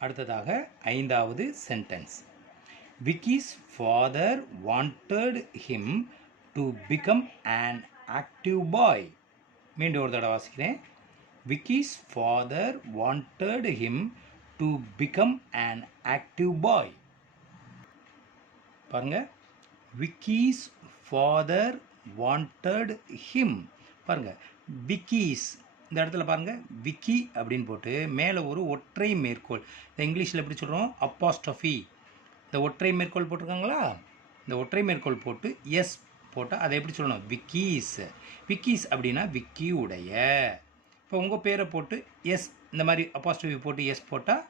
அடுத்ததாக ஐந்தாவது sentence. Vicky's father wanted him to become an active பாய். மீண்டும் ஒரு தடவை வாசிக்கிறேன். Vicky's father wanted him to become an active பாய். பாருங்க, விக்கிஸ் ஃபாதர் வாண்டட் ஹிம். பாருங்க, விக்கிஸ் இந்த இடத்துல பாருங்க, விக்கி அப்படின்னு போட்டு மேலே ஒரு ஒற்றை மேற்கோள். இந்த இங்கிலீஷில் எப்படி சொல்கிறோம், அப்பாஸ்ட்ரஃபி. இந்த ஒற்றை மேற்கோள் போட்டிருக்காங்களா, இந்த ஒற்றை மேற்கோள் போட்டு எஸ் போட்டால் அதை எப்படி சொல்லணும், விக்கீஸ். விக்கீஸ் அப்படின்னா விக்கியுடைய. இப்போ உங்கள் பேரை போட்டு எஸ் இந்த மாதிரி அப்பாஸ்ட்ரஃபி போட்டு எஸ் போட்டால்,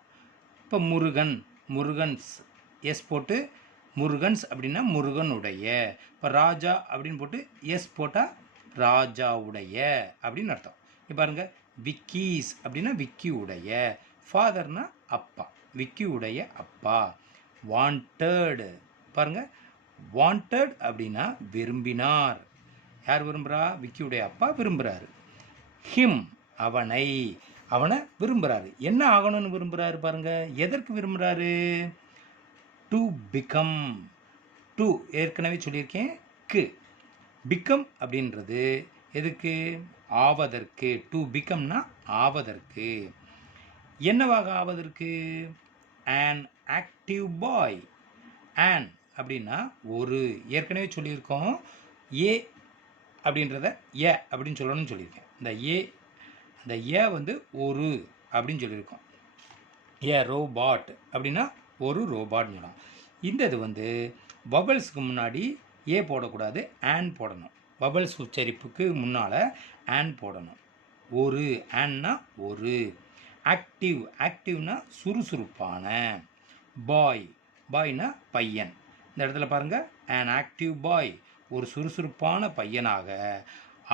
இப்போ முருகன், முருகன்ஸ் எஸ் போட்டு முருகன்ஸ் அப்படின்னா முருகனுடைய. இப்போ ராஜா அப்படின்னு போட்டு எஸ் போட்டால் ராஜாவுடைய அப்படின்னு அர்த்தம். இப்போ பாருங்க, விக்கீஸ் அப்படின்னா விக்கியுடைய, ஃபாதர்னா அப்பா, விக்கியுடைய அப்பா. வாண்டட் பாருங்க, வாண்டட் அப்படின்னா விரும்பினார். யார் விரும்புகிறா, விக்கியுடைய அப்பா விரும்புகிறாரு. ஹிம் அவனை, அவனை விரும்புகிறாரு. என்ன ஆகணும்னு விரும்புகிறாரு பாருங்க, எதற்கு விரும்புகிறாரு, டு பிகம். டு ஏற்கனவே சொல்லியிருக்கேன், க்கு. பிகம் அப்படின்றது எதுக்கு, ஆவதற்கு. டு பிகம்னா ஆவதற்கு. என்னவாக ஆவதற்கு, an active boy. an அப்படின்னா ஒரு, ஏற்கனவே சொல்லியிருக்கோம் ஏ அப்படின்றத ஏ அப்படின்னு சொல்லணும்னு சொல்லியிருக்கேன். இந்த ஏ, அந்த ஏ வந்து ஒரு அப்படின்னு சொல்லியிருக்கோம். ஏ ரோபாட் அப்படின்னா ஒரு ரோபாட்னு சொல்லலாம். இந்த இது வந்து வவல்ஸுக்கு முன்னாடி ஏ போடக்கூடாது, ஆன் போடணும். வவல்ஸ் உச்சரிப்புக்கு முன்னால் ஆன் போடணும். ஒரு, ஆன்னா ஒரு. ஆக்டிவ், ஆக்டிவ்னா சுறுசுறுப்பான. பாய், பாய்னா பையன். இந்த இடத்துல பாருங்கள், an ஆக்டிவ் பாய் ஒரு சுறுசுறுப்பான பையனாக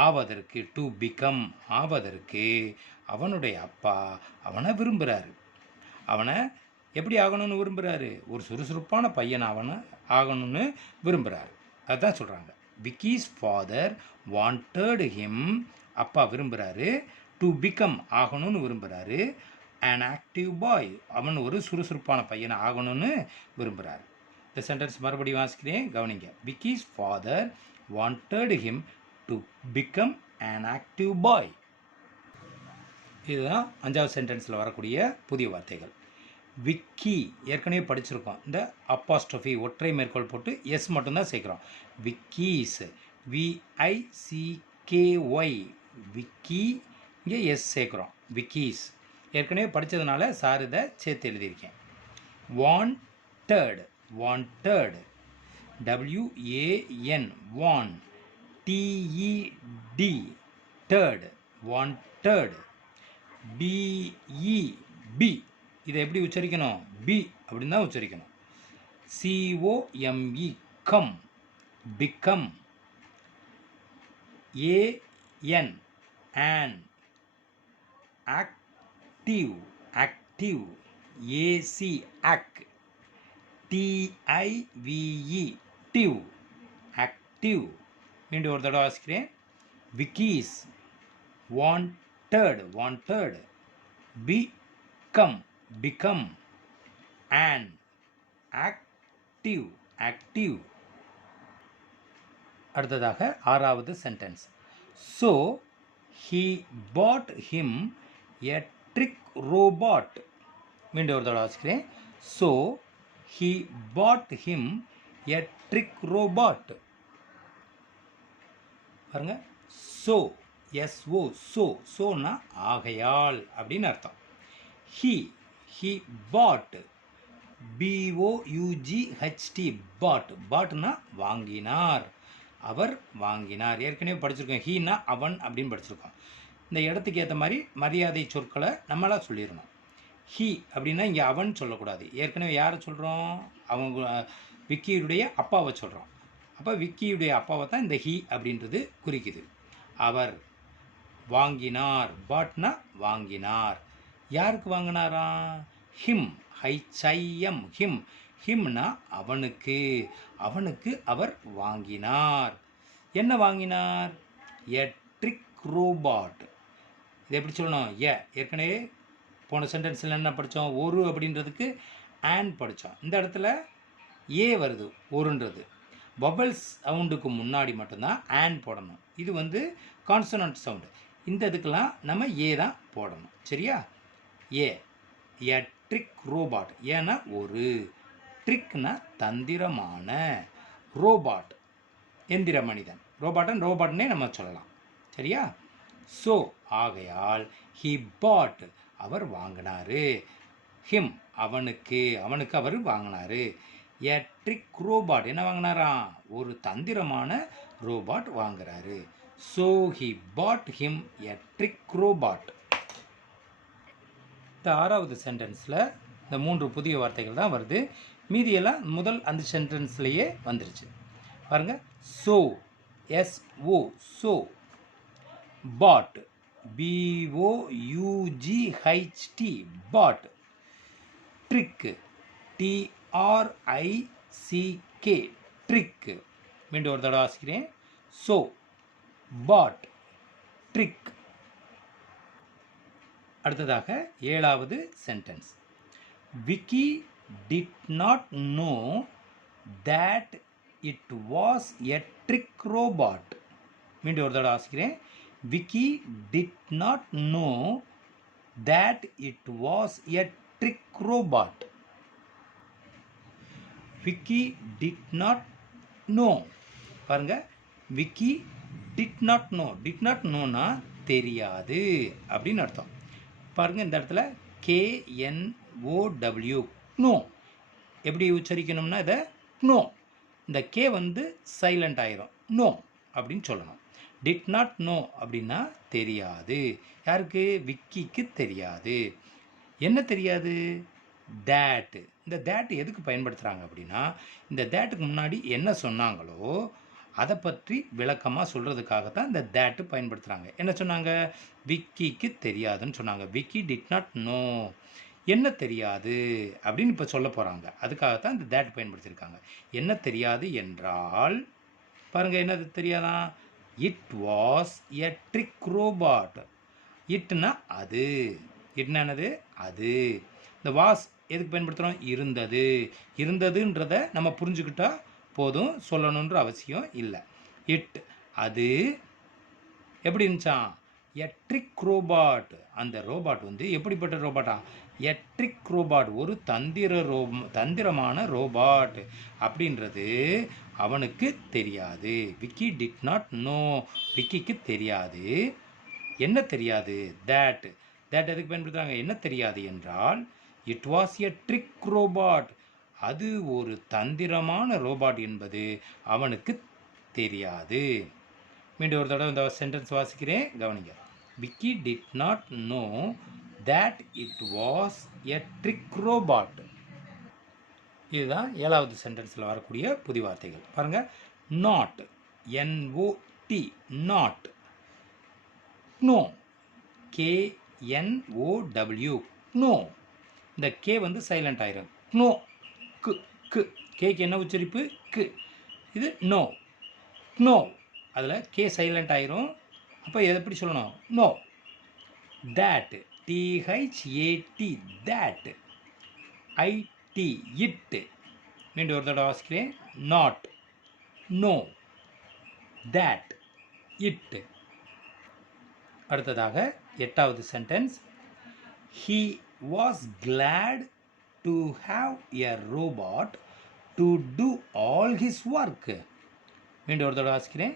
ஆவதற்கு, டு பிகம் ஆவதற்கு அவனுடைய அப்பா அவனை விரும்புகிறாரு. அவனை எப்படி ஆகணும்னு விரும்புகிறாரு, ஒரு சுறுசுறுப்பான பையன் அவனை ஆகணும்னு விரும்புகிறாரு. அதுதான் சொல்கிறாங்க, விக்கிஸ் ஃபாதர் வாண்டட் ஹிம், அப்பா விரும்புகிறாரு, டு பிகம் ஆகணும்னு விரும்புகிறாரு, an ஆக்டிவ் பாய் அவன் ஒரு சுறுசுறுப்பான பையனை ஆகணும்னு விரும்புகிறாரு. இந்த சென்டென்ஸ் மறுபடியும் வாசிக்கிறேன், கவனிங்க. Vicky's father wanted him to become an active boy. இதுதான் அஞ்சாவது சென்டென்ஸில் வரக்கூடிய புதிய வார்த்தைகள். விக்கி ஏற்கனவே படிச்சிருக்கோம், இந்த அப்பாஸ்ட்ரஃபி ஒற்றை மேற்கோள் போட்டு எஸ் மட்டும்தான் சேர்க்குறோம். விக்கீஸ், விஐசிகேஒய், விக்கி, இங்கே எஸ் சேர்க்குறோம், விக்கீஸ். ஏற்கனவே படித்ததுனால சார் இதை சேர்த்து எழுதியிருக்கேன். Wanted, wanted, WAN, wan, TED, டர்ட், வாண்டட், BEB, இதை எப்படி உச்சரிக்கணும், பி அப்படின்னு தான் உச்சரிக்கணும். COME, come, become. AN, an, active, active. AC, ac. TIVE, tive, active. மீண்டும் ஒரு தடவை வாசிக்கிறேன். Vicky's, wanted, wanted, become, become, an active, active. அடுத்ததாக ஆறாவது sentence. So he bought him a trick robot. மீண்டும் ஒரு தடவை வாசிக்கிறேன். So he bought him a trick robot. பாருங்க, so, SO, so, soனா ஆகையால் அப்படின்னு அர்த்தம். he bought, BOUGHT, bought, bought-னா வாங்கினார், அவர் வாங்கினார். ஏற்கனவே படிச்சிருக்கோம், ஹீனா அவன் அப்படின்னு படிச்சிருக்கோம். இந்த இடத்துக்கு ஏற்ற மாதிரி மரியாதை சொற்களை நம்மளா சொல்லிடணும். ஹீ அப்படின்னா இங்கே அவன் சொல்லக்கூடாது. ஏற்கனவே யாரை சொல்கிறோம், அவங்க விக்கியுடைய அப்பாவை சொல்கிறோம். அப்போ விக்கியுடைய அப்பாவை தான் இந்த ஹீ அப்படின்றது குறிக்குது. அவர் வாங்கினார், பாட்னா வாங்கினார். யாருக்கு வாங்கினாரா, ஹிம், HIM, ஹிம். ஹிம்னா அவனுக்கு, அவனுக்கு அவர் வாங்கினார். என்ன வாங்கினார், எ ட்ரிக் ரோபாட். இது எப்படி சொல்லணும், ஏற்கனவே போன சென்டென்ஸில் என்ன படித்தோம்? ஒரு அப்படின்றதுக்கு and படித்தோம். இந்த இடத்துல ஏ வருது ஒருன்றது. வவல்ஸ் சவுண்டுக்கு முன்னாடி மட்டும்தான் and போடணும். இது வந்து கான்சனன்ட் சவுண்டு. இந்த இதுக்கெல்லாம் நம்ம ஏ தான் போடணும். சரியா? ஏ எ ட்ரிக் ரோபாட். ஏன்னா ஒரு ட்ரிக்னா தந்திரமான, ரோபாட் எந்திர மனிதன். ரோபாட்னே நம்ம சொல்லலாம். சரியா? ஸோ ஆகையால் ஹி பாட் அவர் வாங்கினாரு, ஹிம் அவனுக்கு அவர் வாங்கினாரு, எ ட்ரிக் ரோபாட் என்ன வாங்கினாராம்? ஒரு தந்திரமான ரோபாட் வாங்குறாரு. So he bought him a trick robot. இந்த 6வது சென்டென்ஸில் இந்த 3 புதிய வார்த்தைகள் தான் வருது. மீதியெல்லாம் முதல் அந்த சென்டென்ஸ்லேயே வந்துருச்சு. பாருங்கள். So SO so, bought BOUGHT bought, trick TRICK trick. மீண்டும் ஒரு தடவை வாசிக்கிறேன். So bought trick. அடுத்ததாக 7வது sentence. Vicky did not know that it was a trick robot. மீண்டும் ஒரு தடவை வாசிக்கிறேன். Vicky did not know that it was a trick robot. Vicky did not know. பாருங்க, Vicky did not know. Did not நோனா தெரியாது அப்படின்னு அர்த்தம். பாருங்க, இந்த இடத்துல KNOW நோ எப்படி உச்சரிக்கணும்னா இதை நோ, இந்த கே வந்து சைலண்ட் ஆயிரும். நோ அப்படின்னு சொல்லணும். டிட் நாட் நோ அப்படின்னா தெரியாது. யாருக்கு? விக்கிக்கு தெரியாது. என்ன தெரியாது? தேட். இந்த தேட் எதுக்கு பயன்படுத்துகிறாங்க அப்படின்னா, இந்த தேட்டுக்கு முன்னாடி என்ன சொன்னாங்களோ அதை பற்றி விளக்கமாக சொல்கிறதுக்காகத்தான் இந்த தேட்டு பயன்படுத்துகிறாங்க. என்ன சொன்னாங்க? விக்கிக்கு தெரியாதுன்னு சொன்னாங்க. விக்கி டிட் நாட் நோ, என்ன தெரியாது அப்படின்னு இப்போ சொல்ல போகிறாங்க. அதுக்காகத்தான் இந்த தேட் பயன்படுத்தியிருக்காங்க. என்ன தெரியாது என்றால், பாருங்கள், என்னது தெரியாதான்? It was a trick robot. இட்னா அது. இட்னா என்னது? அது. இந்த வாஸ் எதுக்கு பயன்படுத்துகிறோம்? இருந்தது. இருந்ததுன்றதை நம்ம புரிஞ்சுக்கிட்டா போதும், சொல்லணுன்ற அவசியம் இல்லை. இட் அது எப்படி இருந்துச்சான்? எ ட்ரிக் ரோபாட். அந்த ரோபாட் வந்து எப்படிப்பட்ட ரோபாட்டா? எ ட்ரிக் ரோபாட், ஒரு தந்திரமான ரோபாட் அப்படின்றது அவனுக்கு தெரியாது. விக்கி டிட் நாட் நோ, விக்கிக்கு தெரியாது. என்ன தெரியாது? தேட். தேட் எதுக்கு பயன்படுத்துகிறாங்க? என்ன தெரியாது என்றால், it was a trick robot, அது ஒரு தந்திரமான ரோபாட் என்பது அவனுக்கு தெரியாது. மீண்டும் ஒரு தடவை இந்த சென்டென்ஸ் வாசிக்கிறேன், கவனிங்க. Vicky did not know that it was a trick robot. இதுதான் 7வது சென்டென்ஸில் வரக்கூடிய புதிய வார்த்தைகள். பாருங்க. Not, NOT not. Know, KNOW know. இந்த கே வந்து சைலண்ட் ஆயிரும். நோ, கேக்கு என்ன உச்சரிப்பு? கு. இது நோ, நோ. அதில் கே சைலண்ட் ஆயிரும். அப்போ எப்படி சொல்லணும்? Know. That, THAT that. IT it. மீண்டும் ஒரு தடவை வாசிக்கிறேன். Not, know, that, it. அடுத்ததாக 8வது sentence. He was glad to have a robot to do all his work. மீண்டும் ஒரு தடவை வாசிக்கிறேன்.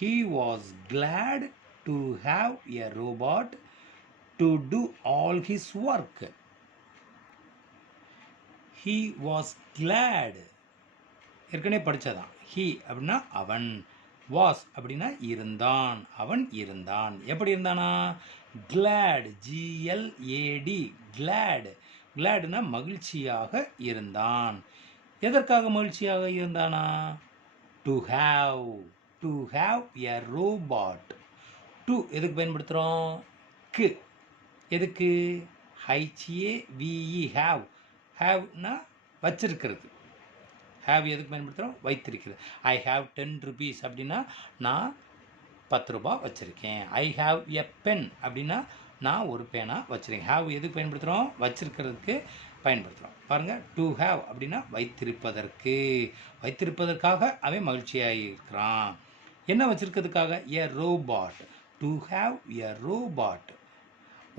He was glad to have a robot to do all his work. He was glad. ஏற்கனவே படித்ததான். He அப்படின்னா அவன், was அப்படின்னா இருந்தான், அவன் இருந்தான். எப்படி இருந்தானா? glad, GLAD glad. gladனா மகிழ்ச்சியாக இருந்தான். எதற்காக மகிழ்ச்சியாக இருந்தானா? to have a robot. to எதுக்கு பயன்படுத்துகிறோம்? க்கு. எதுக்கு? HAVE have. haveனா வச்சிருக்கிறது. have எதுக்கு பயன்படுத்துகிறோம்? வைத்திருக்கிறது. I have 10 rupees அப்படின்னா நான் 10 ரூபாய் வச்சுருக்கேன். I have a pen அப்படின்னா நான் ஒரு பேனா வச்சுருக்கேன். ஹேவ் எதுக்கு பயன்படுத்துகிறோம்? வச்சிருக்கிறதுக்கு பயன்படுத்துகிறோம். பாருங்கள், டு ஹேவ் அப்படின்னா வைத்திருப்பதற்கு, வைத்திருப்பதற்காக அவன் மகிழ்ச்சியாக இருக்கிறான். என்ன வச்சிருக்கிறதுக்காக? A robot. To have a robot.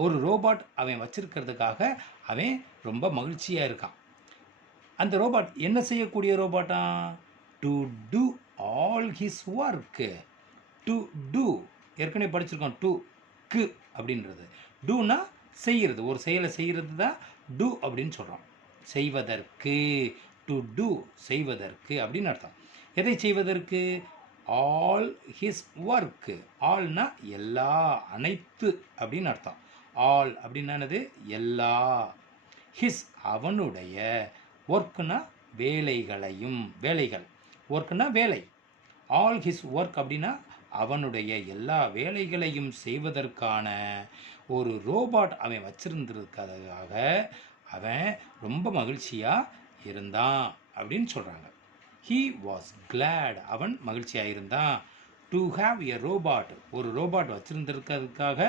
ஒரு ரோபாட் அவன் வச்சிருக்கிறதுக்காக அவன் ரொம்ப மகிழ்ச்சியாக இருக்கான். அந்த ரோபாட் என்ன செய்யக்கூடிய ரோபாட்டா? To do all his work. To do ஏற்கனவே படிச்சிருக்கோம். டு க்கு அப்படின்றது. டூனா செய்கிறது, ஒரு செயலை செய்கிறது தான் டூ அப்படின்னு சொல்கிறோம். செய்வதற்கு, டு டூ செய்வதற்கு அப்படின்னு அர்த்தம். எதை செய்வதற்கு? All his work. ஆல்னா எல்லா, அனைத்து அப்படின்னு அர்த்தம். ஆல் அப்படின்னானது எல்லா. ஹிஸ் அவனுடைய, ஒர்க்குனா வேலைகளையும், வேலைகள், ஒர்க்குனா வேலை. ஆல் ஹிஸ் ஒர்க் அப்படின்னா அவனுடைய எல்லா வேலைகளையும் செய்வதற்கான ஒரு ரோபாட் அவன் வச்சிருந்திருக்கிறதுக்காக அவன் ரொம்ப மகிழ்ச்சியாக இருந்தான் அப்படின்னு சொல்கிறாங்க. He was glad. அவன் மகிழ்ச்சியாக இருந்தான். டு ஹாவ் எ ரோபாட், ஒரு ரோபாட் வச்சுருந்துருக்கிறதுக்காக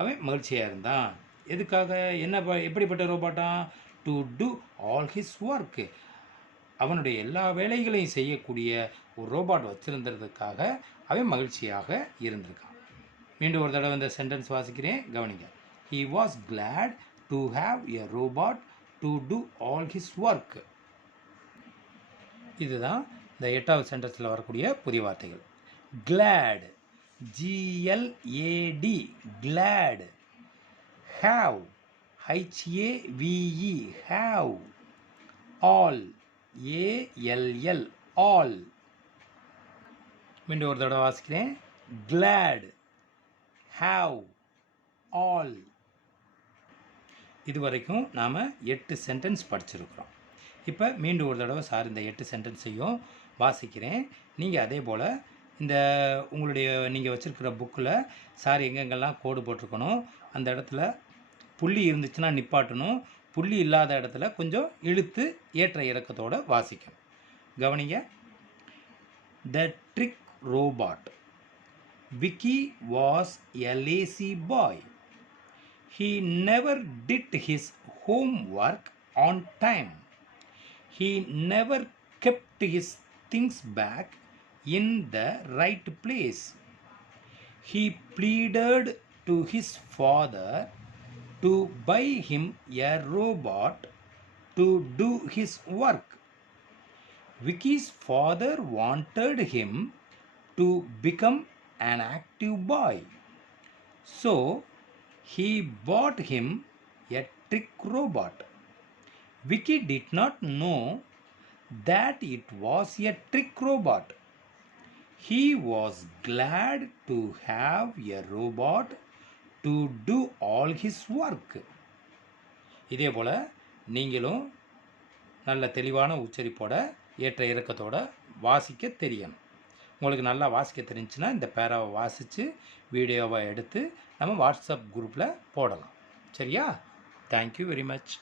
அவன் மகிழ்ச்சியாக இருந்தான். எதுக்காக? என்ன, எப்படிப்பட்ட ரோபாட்டா? To do all his work. அவனுடைய எல்லா வேலைகளையும் செய்யக்கூடிய ஒரு ரோபாட் வச்சுருந்ததுக்காக அவன் மகிழ்ச்சியாக இருந்திருக்கான். மீண்டும் ஒரு தடவை இந்த சென்டென்ஸ் வாசிக்கிறேன், கவனிங்க. He was glad to have a robot to do all his work. இதுதான் இந்த 8வது சென்டென்ஸில் வரக்கூடிய புதிய வார்த்தைகள். glad, GLAD, glad. have, HAVE, have. all, ALL, all. மீண்டும் ஒரு தடவை வாசிக்கிறேன். glad, have, all. இதுவரைக்கும் நாம் 8 சென்டென்ஸ் படிச்சிருக்கிறோம். இப்போ மீண்டும் ஒரு தடவை சார் இந்த 8 சென்டென்ஸையும் வாசிக்கிறேன். நீங்கள் அதே போல் இந்த உங்களுடைய நீங்கள் வச்சுருக்கிற புக்கில் சார் எங்கெங்கெல்லாம் கோடு போட்டிருக்கணும், அந்த இடத்துல புள்ளி இருந்துச்சுன்னா நிப்பாட்டணும், புள்ளி இல்லாத இடத்துல கொஞ்சம் இழுத்து ஏற்ற இறக்கத்தோடு வாசிக்கணும். கவனிங்க. த trick robot. Vicky was a lazy bye. He never did his homework on time. He never kept his things back in the right place. He pleaded to his father to buy him a robot to do his work. Vicky's father wanted him to become an active boy. So, he bought him a trick robot. Vicky did not know that it was a trick robot. He was glad to have a robot to do all his work. இதே போல் நீங்களும் நல்ல தெளிவான உச்சரிப்போட ஏற்ற இறக்கத்தோட வாசிக்க தெரியணும். உங்களுக்கு நல்லா வாசிக்க தெரிஞ்சுன்னா இந்த பேராவை வாசித்து வீடியோவை எடுத்து நம்ம வாட்ஸ்அப் குரூப்பில் போடலாம். சரியா? Thank you very much.